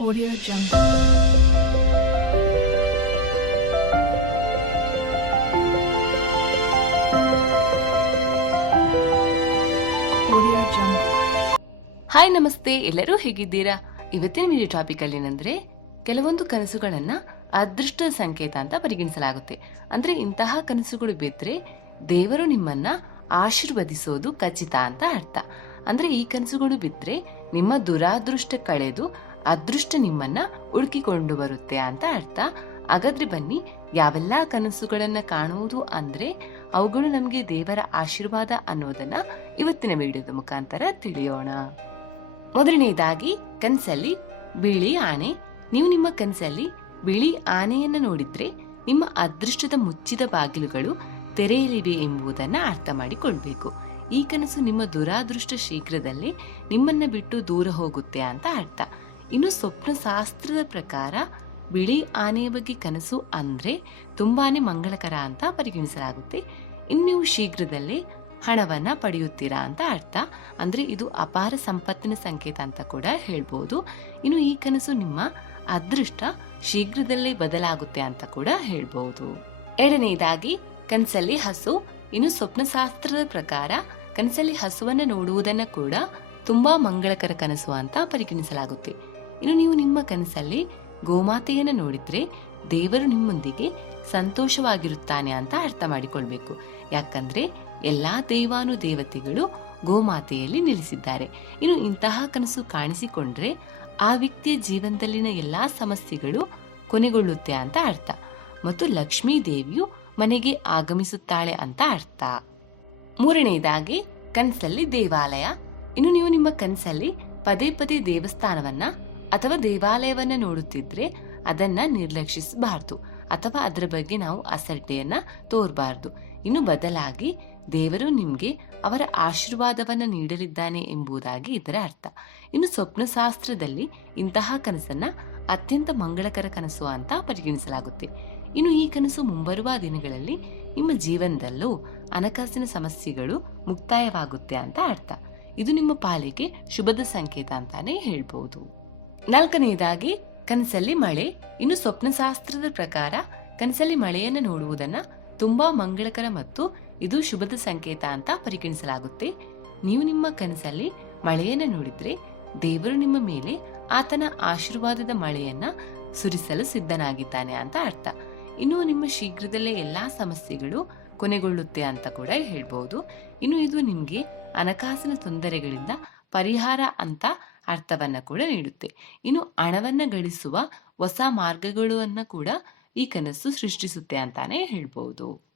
Audio Jungle. Hi ನಮಸ್ತೆ. ಎಲ್ಲರೂ ಹೇಗಿದ್ದೀರಾ? ಇವತ್ತಿನ ವಿಡಿಯೋ ಟಾಪಿಕ್ ಅಲ್ಲಿ ಏನಂದ್ರೆ, ಕೆಲವೊಂದು ಕನಸುಗಳನ್ನ ಅದೃಷ್ಟ ಸಂಕೇತ ಅಂತ ಪರಿಗಣಿಸಲಾಗುತ್ತೆ. ಅಂದ್ರೆ ಇಂತಹ ಕನಸುಗಳು ಬಿದ್ದರೆ ದೇವರು ನಿಮ್ಮನ್ನ ಆಶೀರ್ವದಿಸೋದು ಖಚಿತ ಅಂತ ಅರ್ಥ. ಅಂದ್ರೆ ಈ ಕನಸುಗಳು ಬಿದ್ದರೆ ನಿಮ್ಮ ದುರಾದೃಷ್ಟ ಕಳೆದು ಅದೃಷ್ಟ ನಿಮ್ಮನ್ನ ಹುಡುಕಿಕೊಂಡು ಬರುತ್ತೆ ಅಂತ ಅರ್ಥ. ಹಾಗಾದ್ರೆ ಬನ್ನಿ, ಯಾವೆಲ್ಲ ಕನಸುಗಳನ್ನ ಕಾಣುವುದು ಅಂದ್ರೆ ಅವುಗಳು ನಮಗೆ ದೇವರ ಆಶೀರ್ವಾದ ಅನ್ನೋದನ್ನ ಇವತ್ತಿನ ವಿಡಿಯೋದ ಮುಖಾಂತರ ತಿಳಿಯೋಣ. ಮೊದಲನೇದಾಗಿ, ಕನಸಲ್ಲಿ ಬಿಳಿ ಆನೆ. ನೀವು ನಿಮ್ಮ ಕನಸಲ್ಲಿ ಬಿಳಿ ಆನೆಯನ್ನ ನೋಡಿದ್ರೆ ನಿಮ್ಮ ಅದೃಷ್ಟದ ಮುಚ್ಚಿದ ಬಾಗಿಲುಗಳು ತೆರೆಯಲಿವೆ ಎಂಬುದನ್ನ ಅರ್ಥ ಮಾಡಿಕೊಳ್ಬೇಕು. ಈ ಕನಸು ನಿಮ್ಮ ದುರಾದೃಷ್ಟ ಶೀಘ್ರದಲ್ಲೇ ನಿಮ್ಮನ್ನ ಬಿಟ್ಟು ದೂರ ಹೋಗುತ್ತೆ ಅಂತ ಅರ್ಥ. ಇನ್ನು ಸ್ವಪ್ನ ಶಾಸ್ತ್ರದ ಪ್ರಕಾರ ಬಿಳಿ ಆನೆಯ ಬಗ್ಗೆ ಕನಸು ಅಂದ್ರೆ ತುಂಬಾನೇ ಮಂಗಳಕರ ಅಂತ ಪರಿಗಣಿಸಲಾಗುತ್ತೆ. ಇನ್ನು ನೀವು ಶೀಘ್ರದಲ್ಲೇ ಹಣವನ್ನ ಪಡೆಯುತ್ತೀರಾ ಅಂತ ಅರ್ಥ. ಅಂದ್ರೆ ಇದು ಅಪಾರ ಸಂಪತ್ತಿನ ಸಂಕೇತ ಅಂತ ಕೂಡ ಹೇಳ್ಬೋದು. ಇನ್ನು ಈ ಕನಸು ನಿಮ್ಮ ಅದೃಷ್ಟ ಶೀಘ್ರದಲ್ಲೇ ಬದಲಾಗುತ್ತೆ ಅಂತ ಕೂಡ ಹೇಳ್ಬೋದು. ಎರಡನೆಯದಾಗಿ ಕನಸಲ್ಲಿ ಹಸು. ಇನ್ನು ಸ್ವಪ್ನಶಾಸ್ತ್ರದ ಪ್ರಕಾರ ಕನಸಲ್ಲಿ ಹಸುವನ್ನ ನೋಡುವುದನ್ನ ಕೂಡ ತುಂಬಾ ಮಂಗಳಕರ ಕನಸು ಅಂತ ಪರಿಗಣಿಸಲಾಗುತ್ತೆ. ಇನ್ನು ನೀವು ನಿಮ್ಮ ಕನಸಲ್ಲಿ ಗೋಮಾತೆಯನ್ನ ನೋಡಿದ್ರೆ ದೇವರು ನಿಮ್ಮೊಂದಿಗೆ ಸಂತೋಷವಾಗಿರುತ್ತಾನೆ ಅಂತ ಅರ್ಥ ಮಾಡಿಕೊಳ್ಬೇಕು. ಯಾಕಂದ್ರೆ ಎಲ್ಲಾ ದೇವಾನು ದೇವತೆಗಳು ಗೋಮಾತೆಯಲ್ಲಿ ನೆಲೆಸಿದ್ದಾರೆ. ಇನ್ನು ಇಂತಹ ಕನಸು ಕಾಣಿಸಿಕೊಂಡ್ರೆ ಆ ವ್ಯಕ್ತಿಯ ಜೀವನದಲ್ಲಿನ ಎಲ್ಲಾ ಸಮಸ್ಯೆಗಳು ಕೊನೆಗೊಳ್ಳುತ್ತೆ ಅಂತ ಅರ್ಥ. ಮತ್ತು ಲಕ್ಷ್ಮೀ ದೇವಿಯು ಮನೆಗೆ ಆಗಮಿಸುತ್ತಾಳೆ ಅಂತ ಅರ್ಥ. ಮೂರನೆಯದಾಗಿ ಕನಸಲ್ಲಿ ದೇವಾಲಯ. ಇನ್ನು ನೀವು ನಿಮ್ಮ ಕನಸಲ್ಲಿ ಪದೇ ಪದೇ ದೇವಸ್ಥಾನವನ್ನ ಅಥವಾ ದೇವಾಲಯವನ್ನ ನೋಡುತ್ತಿದ್ರೆ ಅದನ್ನ ನಿರ್ಲಕ್ಷಿಸಬಾರ್ದು ಅಥವಾ ಅದರ ಬಗ್ಗೆ ನಾವು ಅಸಡ್ಡೆಯನ್ನ ತೋರಬಾರ್ದು. ಇನ್ನು ಬದಲಾಗಿ ದೇವರು ನಿಮಗೆ ಅವರ ಆಶೀರ್ವಾದವನ್ನ ನೀಡಲಿದ್ದಾನೆ ಎಂಬುದಾಗಿ ಇದರ ಅರ್ಥ. ಇನ್ನು ಸ್ವಪ್ನಶಾಸ್ತ್ರದಲ್ಲಿ ಇಂತಹ ಕನಸನ್ನ ಅತ್ಯಂತ ಮಂಗಳಕರ ಕನಸು ಅಂತ ಪರಿಗಣಿಸಲಾಗುತ್ತೆ. ಇನ್ನು ಈ ಕನಸು ಮುಂಬರುವ ದಿನಗಳಲ್ಲಿ ನಿಮ್ಮ ಜೀವನದಲ್ಲೂ ಹಣಕಾಸಿನ ಸಮಸ್ಯೆಗಳು ಮುಕ್ತಾಯವಾಗುತ್ತೆ ಅಂತ ಅರ್ಥ. ಇದು ನಿಮ್ಮ ಪಾಲಿಗೆ ಶುಭದ ಸಂಕೇತ ಅಂತಾನೆ ಹೇಳ್ಬಹುದು ನಾಲ್ಕನೆಯದಾಗಿ ಕನಸಲ್ಲಿ ಮಳೆ. ಇನ್ನು ಸ್ವಪ್ನಶಾಸ್ತ್ರದ ಪ್ರಕಾರ, ಕನಸಲ್ಲಿ ಮಳೆಯನ್ನು ನೋಡುವುದನ್ನ ತುಂಬಾ ಮಂಗಳಕರ ಮತ್ತು ಇದು ಶುಭದ ಸಂಕೇತ ಅಂತ ಪರಿಗಣಿಸಲಾಗುತ್ತೆ. ನೀವು ನಿಮ್ಮ ಕನಸಲ್ಲಿ ಮಳೆಯನ್ನು ನೋಡಿದ್ರೆ, ದೇವರು ನಿಮ್ಮ ಮೇಲೆ ಆತನ ಆಶೀರ್ವಾದದ ಮಳೆಯನ್ನ ಸುರಿಸಲು ಸಿದ್ಧನಾಗಿದ್ದಾನೆ ಅಂತ ಅರ್ಥ. ಇನ್ನು ನಿಮ್ಮ ಶೀಘ್ರದಲ್ಲೇ ಎಲ್ಲಾ ಸಮಸ್ಯೆಗಳು ಕೊನೆಗೊಳ್ಳುತ್ತೆ ಅಂತ ಕೂಡ ಹೇಳ್ಬಹುದು ಇನ್ನು ಇದು ನಿಮ್ಗೆ ಹಣಕಾಸಿನ ತೊಂದರೆಗಳಿಂದ ಪರಿಹಾರ ಅಂತ ಅರ್ಥವನ್ನ ಕೂಡ ನೀಡುತ್ತೆ. ಇನ್ನು ಹಣವನ್ನು ಗಳಿಸುವ ಹೊಸ ಮಾರ್ಗಗಳನ್ನು ಕೂಡ ಈ ಕನಸು ಸೃಷ್ಟಿಸುತ್ತೆ ಅಂತಾನೆ ಹೇಳ್ಬಹುದು